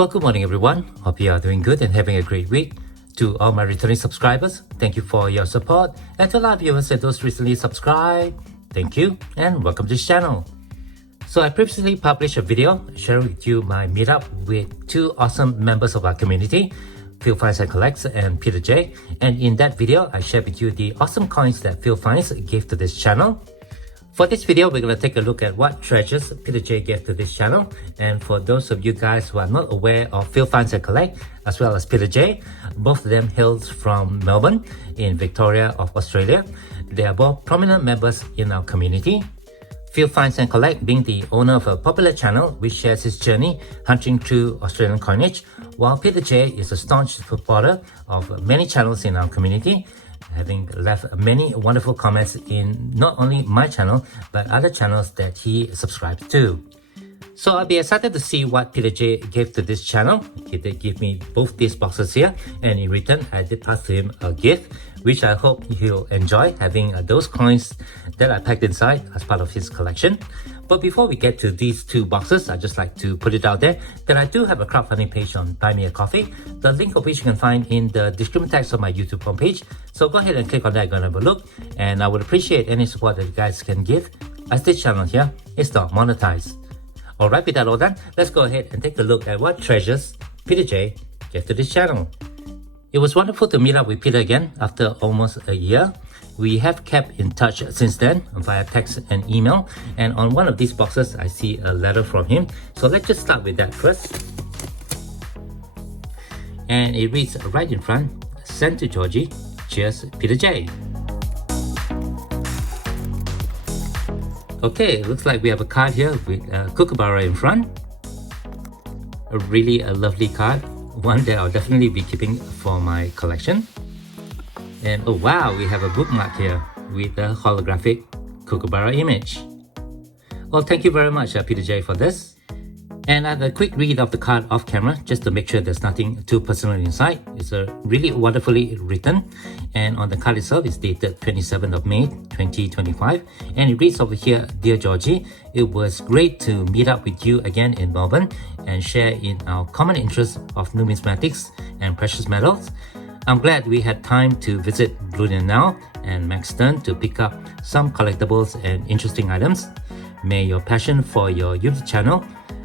Well, good morning everyone. Hope you are doing good and having a great week. To all my returning subscribers, thank you for your support. And to a lot of viewers and those recently subscribed, thank you and welcome to this channel. So I previously published a video sharing with you my meetup with two awesome members of our community, Phil Finds and Collects and Peter J. And in that video, I shared with you the awesome coins that Phil Finds gave to this channel. For this video, we're going to take a look at what treasures Peter J gave to this channel. And for those of you guys who are not aware of Phil Finds and Collect, as well as Peter J, both of them hails from Melbourne in Victoria of Australia. They are both prominent members in our community. Phil Finds and Collect being the owner of a popular channel which shares his journey hunting through Australian coinage, while Peter J is a staunch supporter of many channels in our community, having left many wonderful comments in not only my channel but other channels that he subscribes to. So I'll be excited to see what Peter J gave to this channel. He did give me both these boxes here, and in return I did pass to him a gift which I hope he'll enjoy, having those coins that are packed inside as part of his collection. But before we get to these two boxes, I'd just like to put it out there that I do have a crowdfunding page on Buy Me a Coffee, the link of which you can find in the description text of my YouTube homepage. So go ahead and click on that, go and have a look, and I would appreciate any support that you guys can give, as this channel here is not monetized. Alright, with that all done, let's go ahead and take a look at what treasures Peter J gave to this channel. It was wonderful to meet up with Peter again after almost a year. We have kept in touch since then via text and email, and on one of these boxes I see a letter from him. So let's just start with that first. And it reads right in front, "Sent to Georgie, cheers Peter J." Okay, looks like we have a card here with Kookaburra in front. A really lovely card, one that I'll definitely be keeping for my collection. And oh wow, we have a bookmark here with a holographic Kookaburra image. Well, thank you very much Peter J for this. And I had a quick read of the card off camera just to make sure there's nothing too personal inside. It's really wonderfully written, and on the card itself it's dated 27th of May 2025, and it reads over here, "Dear Georgie, it was great to meet up with you again in Melbourne and share in our common interest of numismatics and precious metals. I'm glad we had time to visit Blue Now and Maxton to pick up some collectibles and interesting items. May your passion for your YouTube channel,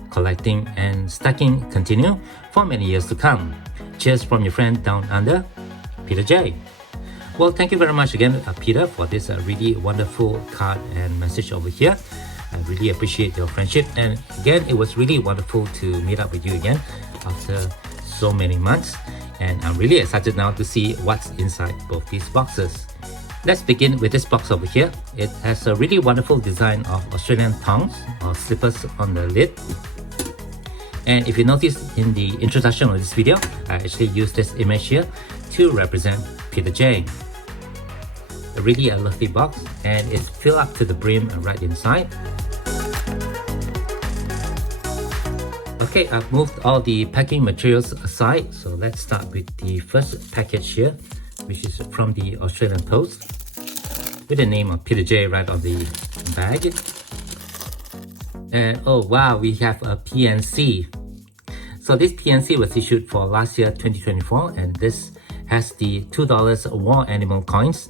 collecting and stacking continue for many years to come. Cheers from your friend down under, Peter J." Well, thank you very much again Peter for this really wonderful card and message over here. I really appreciate your friendship, and again it was really wonderful to meet up with you again after so many months, and I'm really excited now to see what's inside both these boxes. Let's begin with this box over here. It has a really wonderful design of Australian tongs or slippers on the lid. And if you notice in the introduction of this video, I actually used this image here to represent Peter J. A really lovely box, and it's filled up to the brim right inside. Okay, I've moved all the packing materials aside, so let's start with the first package here, which is from the Australian Post, with the name of Peter J right on the bag. And oh wow, we have a PNC. So this PNC was issued for last year 2024, and this has the $2 war animal coins.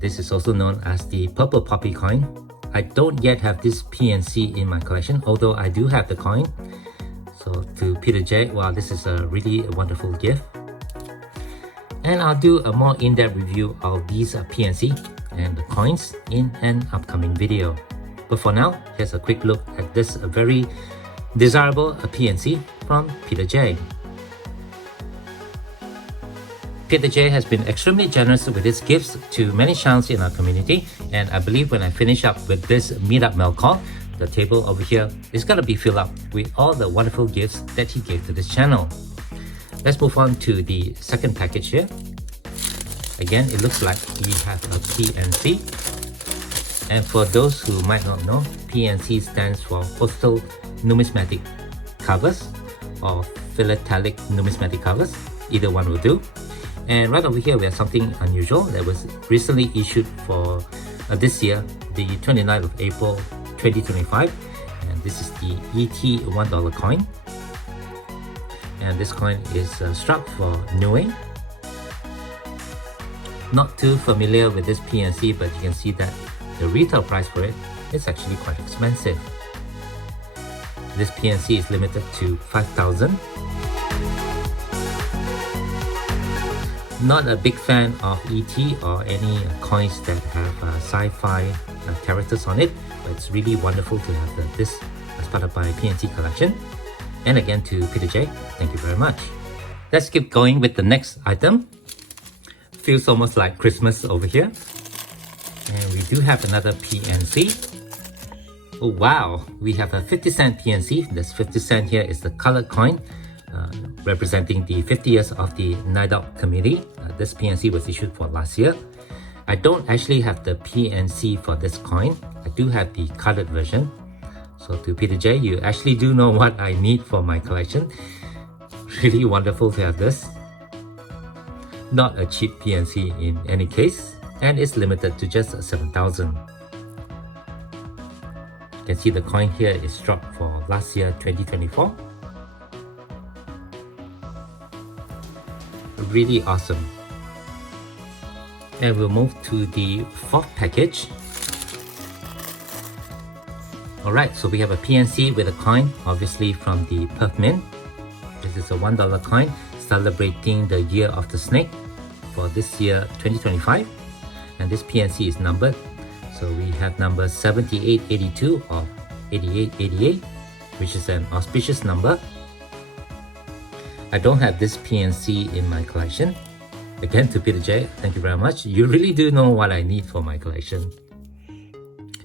This is also known as the purple poppy coin. I don't yet have this PNC in my collection, although I do have the coin. So to Peter J, wow, this is a really wonderful gift. And I'll do a more in-depth review of these PNC and the coins in an upcoming video. But for now, here's a quick look at this very desirable PNC from Peter J. Peter J has been extremely generous with his gifts to many channels in our community, and I believe when I finish up with this meetup mail call, the table over here is going to be filled up with all the wonderful gifts that he gave to this channel. Let's move on to the second package here. Again, it looks like we have a PNC. And for those who might not know, PNC stands for Postal Numismatic Covers or Philatelic Numismatic Covers. Either one will do. And right over here we have something unusual that was recently issued for this year, the 29th of April 2025. And this is the ET $1 coin. And this coin is struck for Niue. Not too familiar with this PNC, but you can see that the retail price for it is actually quite expensive. This PNC is limited to 5,000. Not a big fan of ET or any coins that have sci-fi characters on it, but it's really wonderful to have this as part of my PNC collection. And again to Peter J, thank you very much. Let's keep going with the next item. Feels almost like Christmas over here. And we do have another PNC. Oh wow, we have a 50 cent PNC. This 50 cent here is the colored coin representing the 50 years of the Night Out community. This PNC was issued for last year. I don't actually have the PNC for this coin. I do have the colored version. So to Peter J, you actually do know what I need for my collection. Really wonderful to have this. Not a cheap PNC in any case, and it's limited to just 7,000. You can see the coin here is struck for last year 2024. Really awesome. And we'll move to the fourth package. Alright, so we have a PNC with a coin, obviously from the Perth Mint. This is a $1 coin celebrating the year of the snake for this year 2025. And this PNC is numbered. So we have number 7882 or 8888, which is an auspicious number. I don't have this PNC in my collection. Again to Peter J, thank you very much. You really do know what I need for my collection.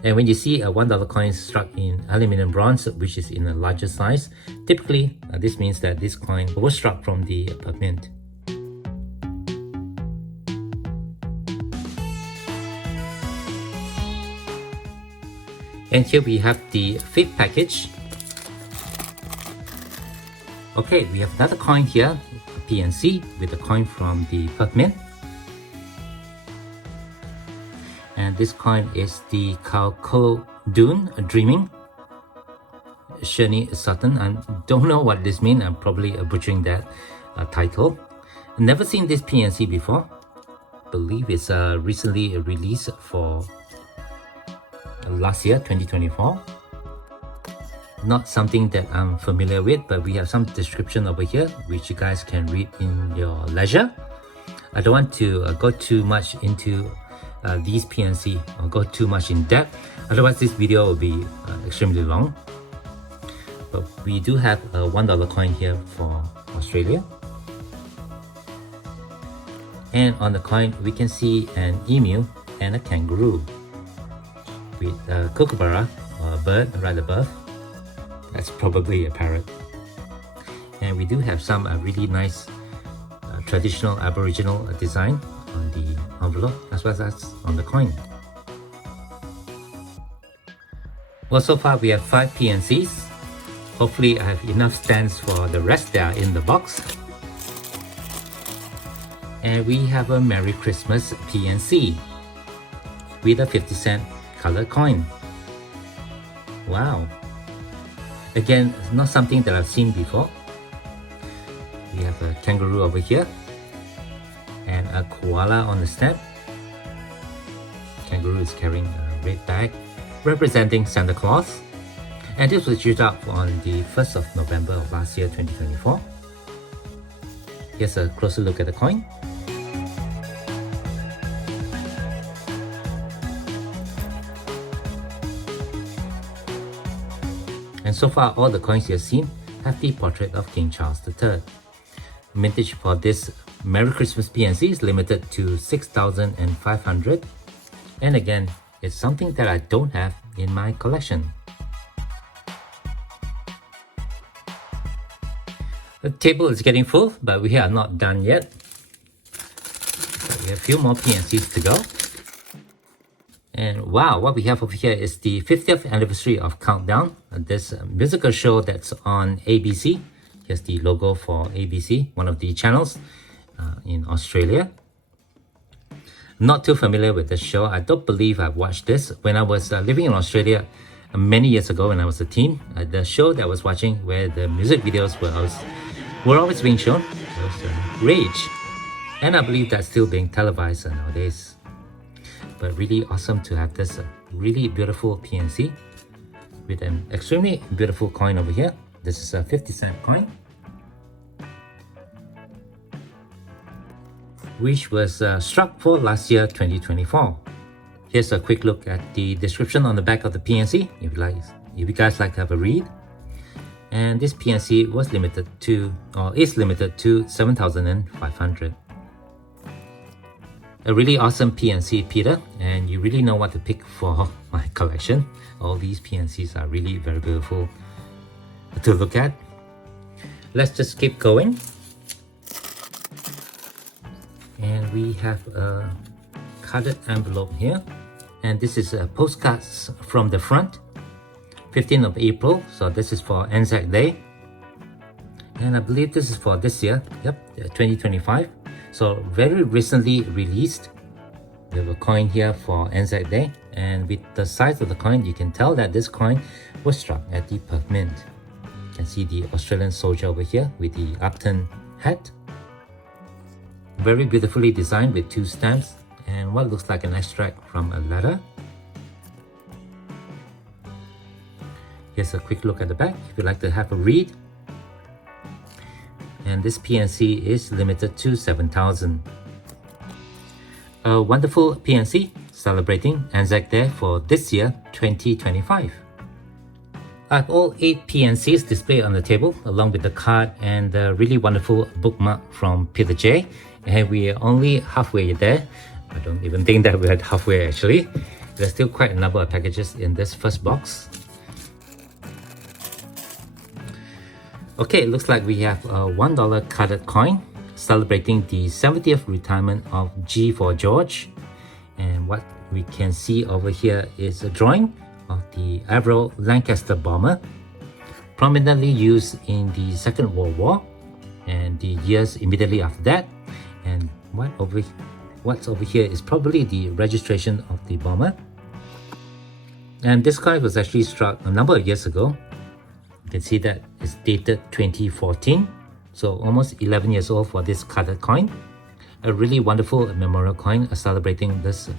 And when you see a $1 coin struck in aluminum bronze, which is in a larger size, typically this means that this coin was struck from the Perth Mint. And here we have the fifth package. Okay, we have another coin here, a PNC with a coin from the Perth Mint. And this coin is the Kalko Dune Dreaming. Shani Sutton. I don't know what this means. I'm probably butchering that title. Never seen this PNC before. Believe it's recently released for last year, 2024. Not something that I'm familiar with, but we have some description over here which you guys can read in your leisure. I don't want to go too much into these PNC or go too much in depth, otherwise this video will be extremely long. But we do have a $1 coin here for Australia. And on the coin we can see an emu and a kangaroo with a kookaburra or a bird right above. That's probably a parrot. And we do have some really nice traditional Aboriginal design on the envelope as well as on the coin. Well, so far we have 5 PNCs. Hopefully I have enough stands for the rest that are in the box. And we have a Merry Christmas PNC with a 50 cent color coin. Wow. Again, not something that I've seen before. We have a kangaroo over here and a koala on the stamp. Kangaroo is carrying a red bag representing Santa Claus. And this was issued out on the 1st of November of last year, 2024. Here's a closer look at the coin. And so far, all the coins you've seen have the portrait of King Charles III. Mintage for this Merry Christmas PNC is limited to 6,500. And again, it's something that I don't have in my collection. The table is getting full, but we are not done yet. So we have a few more PNCs to go. And wow, what we have over here is the 50th anniversary of Countdown, this musical show that's on ABC. Here's the logo for ABC, one of the channels in Australia. Not too familiar with this show. I don't believe I've watched this. When I was living in Australia many years ago when I was a teen, the show that I was watching where the music videos were were always being shown was Rage. And I believe that's still being televised nowadays. But really awesome to have this really beautiful PNC with an extremely beautiful coin over here. This is a 50-cent coin, which was struck for last year, 2024. Here's a quick look at the description on the back of the PNC, if you guys like to have a read. And this PNC was limited to, or is limited to 7,500. A really awesome PNC, Peter, and you really know what to pick for my collection. All these PNCs are really very beautiful to look at. Let's just keep going. And we have a carded envelope here. And this is postcards from the front. 15th of April, so this is for Anzac Day. And I believe this is for this year, yep, 2025. So very recently released. We have a coin here for Anzac Day, and with the size of the coin, you can tell that this coin was struck at the Perth Mint. You can see the Australian soldier over here with the upturned hat. Very beautifully designed with two stamps and what looks like an extract from a letter. Here's a quick look at the back if you'd like to have a read. And this PNC is limited to 7,000. A wonderful PNC celebrating Anzac Day for this year, 2025. I have all 8 PNCs displayed on the table along with the card and the really wonderful bookmark from Peter J. And we are only halfway there. I don't even think that we're halfway actually. There's still quite a number of packages in this first box. Okay, it looks like we have a $1 carded coin celebrating the 70th retirement of G for George. And what we can see over here is a drawing of the Avro Lancaster bomber, prominently used in the Second World War and the years immediately after that. And what's over here is probably the registration of the bomber. And this coin was actually struck a number of years ago. You can see that it's dated 2014, so almost 11 years old for this carded coin. A really wonderful memorial coin celebrating this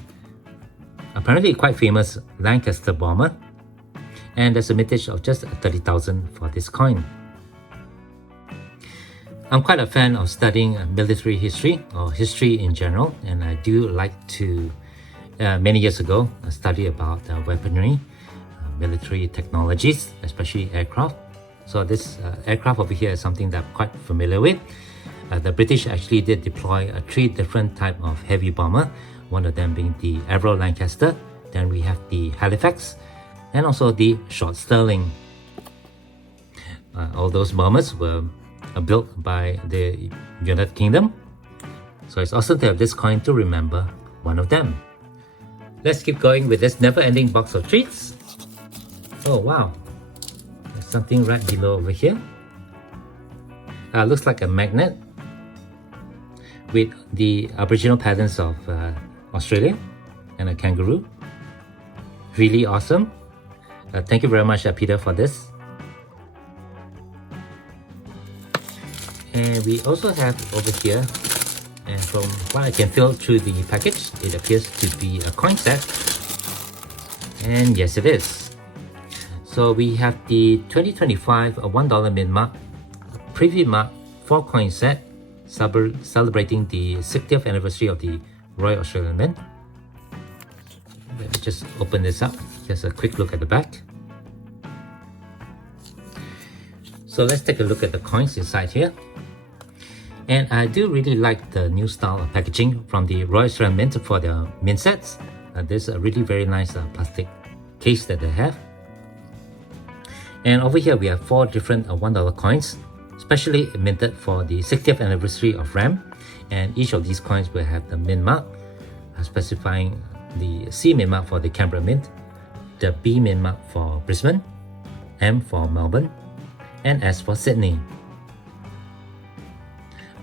apparently quite famous Lancaster bomber. And there's a mintage of just 30,000 for this coin. I'm quite a fan of studying military history or history in general, and I do like to, many years ago, study about weaponry, military technologies, especially aircraft. So this aircraft over here is something that I'm quite familiar with. The British actually did deploy 3 different types of heavy bomber, one of them being the Avro Lancaster, then we have the Halifax, and also the Short Sterling. All those bombers were built by the United Kingdom. So it's awesome to have this coin to remember one of them. Let's keep going with this never-ending box of treats. Oh wow, there's something right below over here. Looks like a magnet with the Aboriginal patterns of Australia and a kangaroo. Really awesome. Thank you very much, Peter, for this. And we also have over here, and from what I can feel through the package, it appears to be a coin set. And yes, it is. So we have the 2025 $1 mint mark, preview mark 4 coin set, celebrating the 60th anniversary of the Royal Australian Mint. Let me just open this up. Just a quick look at the back. So let's take a look at the coins inside here. And I do really like the new style of packaging from the Royal Australian Mint for their mint sets. There's a really very nice plastic case that they have. And over here we have 4 different $1 coins, specially minted for the 60th anniversary of RAM. And each of these coins will have the mint mark, specifying the C mint mark for the Canberra Mint, the B mint mark for Brisbane, M for Melbourne, and S for Sydney.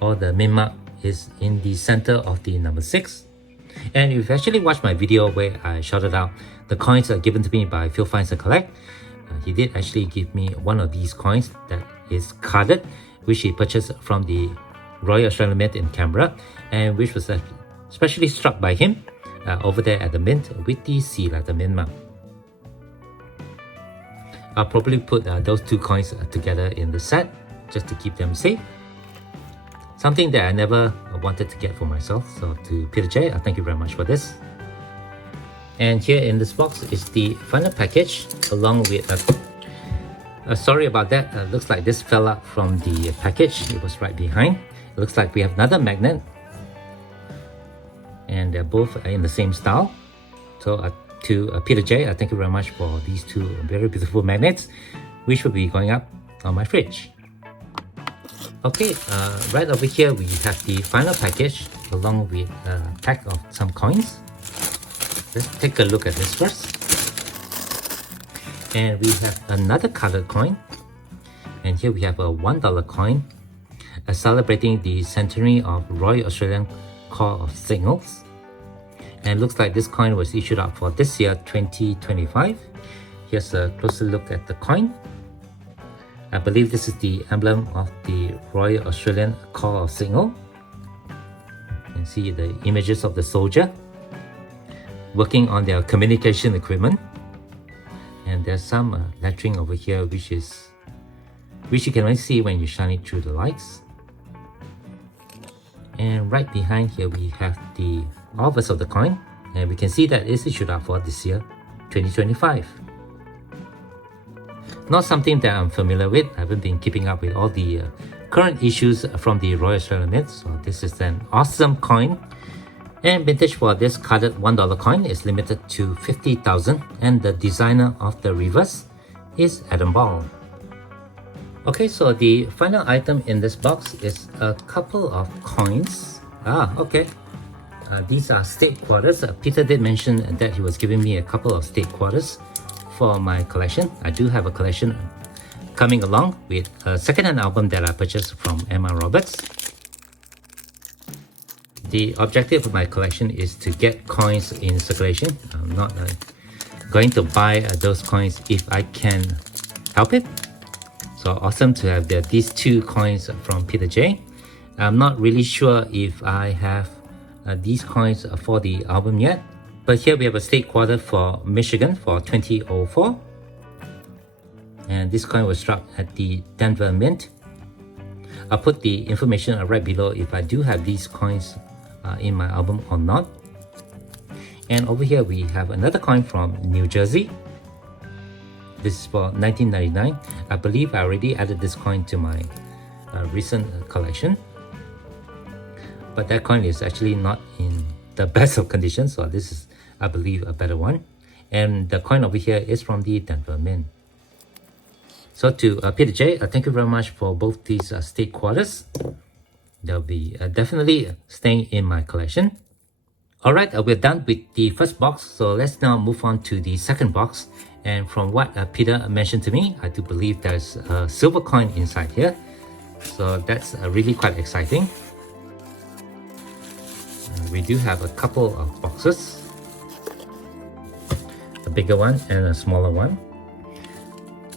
Or the mint mark is in the center of the number 6. And if you actually watched my video where I shouted out the coins are given to me by Phil Finds and Collect, he did actually give me one of these coins that is carded which he purchased from the Royal Australian Mint in Canberra, and which was especially struck by him over there at the mint with the C letter mint mount. I'll probably put those two coins together in the set just to keep them safe. Something that I never wanted to get for myself. So to Peter J, I thank you very much for this. And here in this box is the final package along with sorry about that, looks like this fell out from the package. It was right behind. It looks like we have another magnet, and they're both in the same style. So to Peter J, I thank you very much for these two very beautiful magnets, which will be going up on my fridge. Okay, right over here we have the final package along with a pack of some coins. Let's take a look at this first. And we have another colored coin, and here we have a $1 coin celebrating the centenary of Royal Australian Call of Signals. And it looks like this coin was issued out for this year 2025. Here's a closer look at the coin. I believe this is the emblem of the Royal Australian Call of Signal. You can see the images of the soldier working on their communication equipment. And there's some lettering over here which you can only see when you shine it through the lights. And right behind here we have the obverse of the coin, and we can see that it's issued out for this year 2025. Not something that I'm familiar with. I haven't been keeping up with all the current issues from the Royal Australian Mint, so this is an awesome coin. And vintage for this colored $1 coin is limited to 50,000, and the designer of the reverse is Adam Ball. Okay, so the final item in this box is a couple of coins. Okay. These are state quarters. Peter did mention that he was giving me a couple of state quarters for my collection. I do have a collection coming along with a second-hand album that I purchased from Emma Roberts. The objective of my collection is to get coins in circulation. I'm not going to buy those coins if I can help it. So awesome to have these two coins from Peter J. I'm not really sure if I have these coins for the album yet, but here we have a state quarter for Michigan for 2004, and this coin was struck at the Denver Mint. I'll put the information right below if I do have these coins in my album or not. And over here we have another coin from New Jersey. This is for 1999. I believe I already added this coin to my recent collection, but that coin is actually not in the best of condition, so this is, I believe, a better one. And the coin over here is from the Denver Mint. So to Peter J, thank you very much for both these state quarters. They'll be definitely staying in my collection. Alright, we're done with the first box, so let's now move on to the second box. And from what Peter mentioned to me, I do believe there's a silver coin inside here. So that's really quite exciting. We do have a couple of boxes, a bigger one and a smaller one.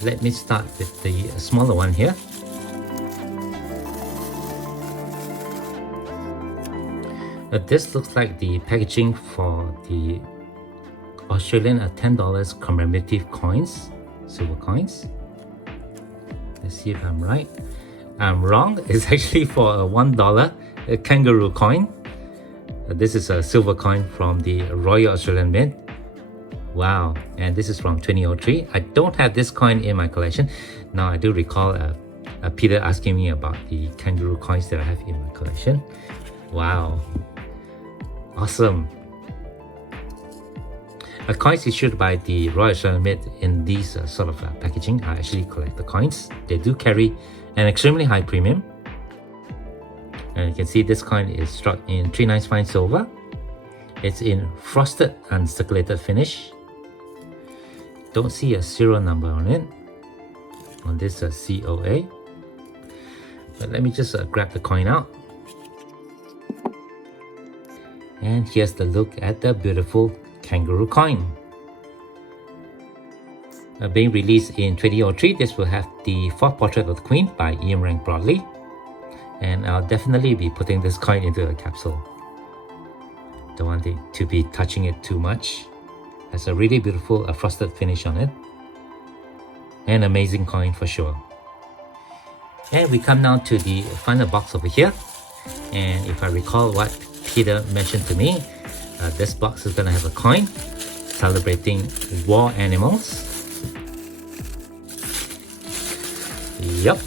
Let me start with the smaller one here. This looks like the packaging for the Australian $10 commemorative coins, silver coins. Let's see if I'm right. I'm wrong. It's actually for a $1 kangaroo coin. This is a silver coin from the Royal Australian Mint. Wow, and this is from 2003. I don't have this coin in my collection. Now I do recall Peter asking me about the kangaroo coins that I have in my collection. Wow, awesome. Coins issued by the Royal Australian Mint in these sort of packaging. I actually collect the coins. They do carry an extremely high premium. And you can see this coin is struck in 3 nice fine silver. It's in frosted uncirculated finish. Don't see a serial number on it, on this COA. But let me just grab the coin out. And here's the look at the beautiful kangaroo coin. Being released in 2003, this will have the fourth portrait of the Queen by Ian Rank Broadley. And I'll definitely be putting this coin into a capsule. Don't want it to be touching it too much. Has a really beautiful frosted finish on it. An amazing coin for sure. And we come now to the final box over here. And if I recall what Peter mentioned to me, this box is gonna have a coin celebrating war animals. Yup.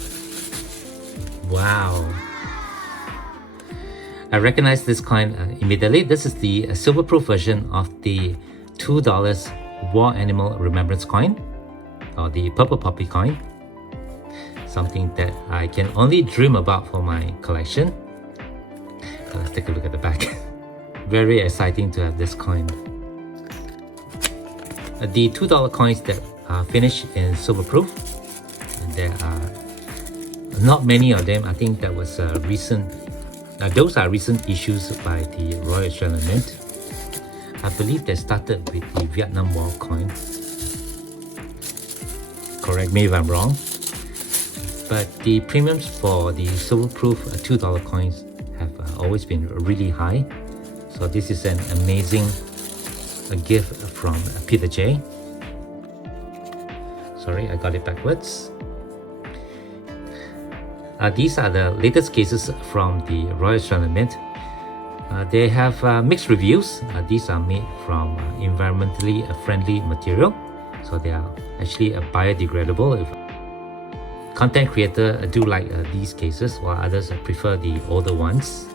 Wow. I recognize this coin immediately. This is the silver-proof version of the $2 War Animal Remembrance coin, or the Purple Poppy coin. Something that I can only dream about for my collection. So let's take a look at the back. Very exciting to have this coin. The $2 coins that are finished in silver-proof, there are not many of them. I think that was recent. Those are recent issues by the Royal Australian Mint. I believe they started with the Vietnam War coin. Correct me if I'm wrong. But the premiums for the silver-proof $2 coins have always been really high. So this is an amazing gift from Peter J. Sorry, I got it backwards. These are the latest cases from the Royal Australian Mint. They have mixed reviews. These are made from environmentally friendly material, so they are actually biodegradable. If content creators do like these cases, while others prefer the older ones.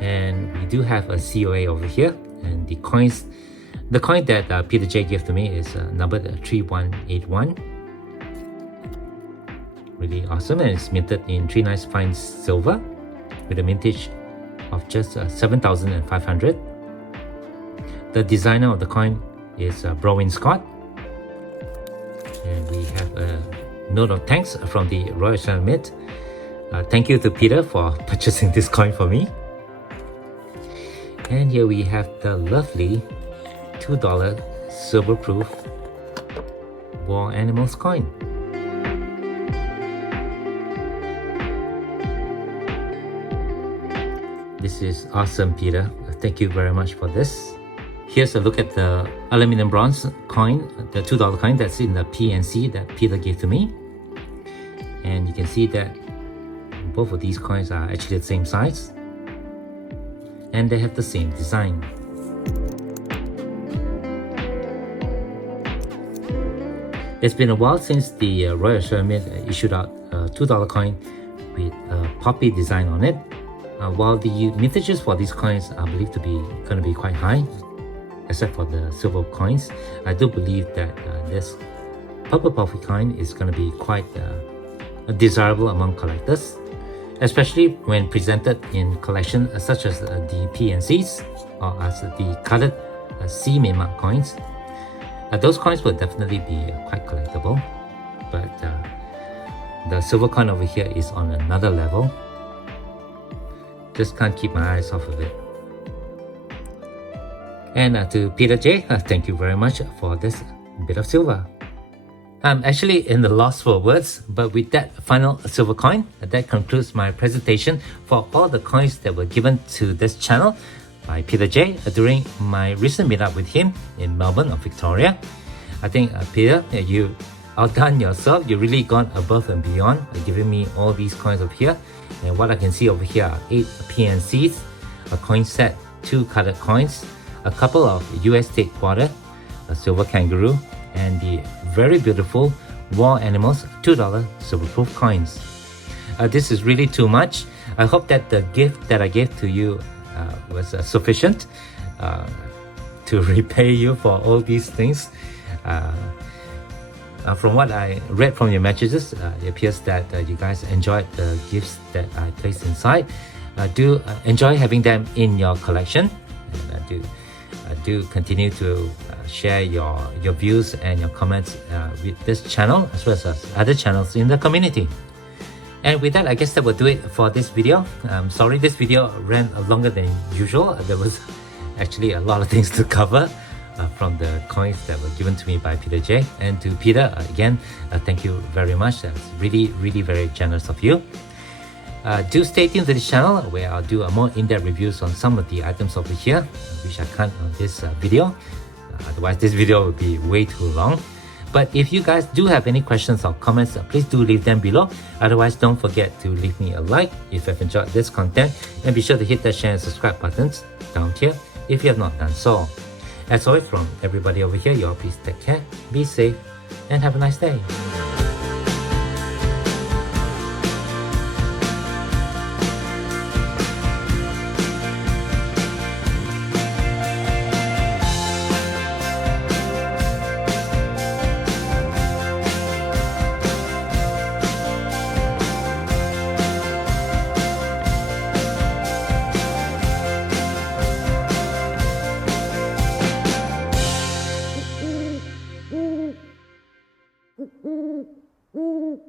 And we do have a COA over here, and the coin that Peter J gave to me is numbered 3181. Really awesome, and it's minted in 3 nice fine silver with a mintage of just 7,500. The designer of the coin is Browin Scott, and we have a note of thanks from the Royal Australian Mint. Thank you to Peter for purchasing this coin for me. And here we have the lovely $2 silver-proof War Animals coin. This is awesome, Peter. Thank you very much for this. Here's a look at the aluminum bronze coin, the $2 coin that's in the PNC that Peter gave to me. And you can see that both of these coins are actually the same size. And they have the same design. It's been a while since the Royal Australian Mint issued out a $2 coin with a poppy design on it. While the mintages for these coins are believed to be going to be quite high, except for the silver coins, I do believe that this Purple Poppy coin is going to be quite desirable among collectors, especially when presented in collections such as the PNCs or as the colored C Mema coins. Those coins will definitely be quite collectible, but the silver coin over here is on another level. Just can't keep my eyes off of it. And to Peter J, thank you very much for this bit of silver. I'm actually in the loss for words, but with that final silver coin, that concludes my presentation for all the coins that were given to this channel by Peter J during my recent meetup with him in Melbourne or Victoria. I think Peter, you outdone yourself. You really gone above and beyond, giving me all these coins over here. And what I can see over here are 8 PNCs, a coin set, 2 colored coins, a couple of US state quarter, a silver kangaroo, and the very beautiful War Animals $2 silver-proof coins. This is really too much. I hope that the gift that I gave to you was sufficient to repay you for all these things. From what I read from your messages, it appears that you guys enjoyed the gifts that I placed inside. Do enjoy having them in your collection, and do continue to share your views and your comments with this channel as well as other channels in the community. And with that, I guess that will do it for this video. I'm sorry this video ran longer than usual. There was actually a lot of things to cover from the coins that were given to me by Peter J. And to Peter, again, thank you very much. That's really, really very generous of you. Do stay tuned to this channel where I'll do a more in-depth reviews on some of the items over here, which I can't on this video. Otherwise, this video will be way too long. But if you guys do have any questions or comments, please do leave them below. Otherwise, don't forget to leave me a like if you've enjoyed this content, and be sure to hit that share and subscribe buttons down here if you have not done so. As always, from everybody over here, you all please take care, be safe, and have a nice day. Mm-hmm.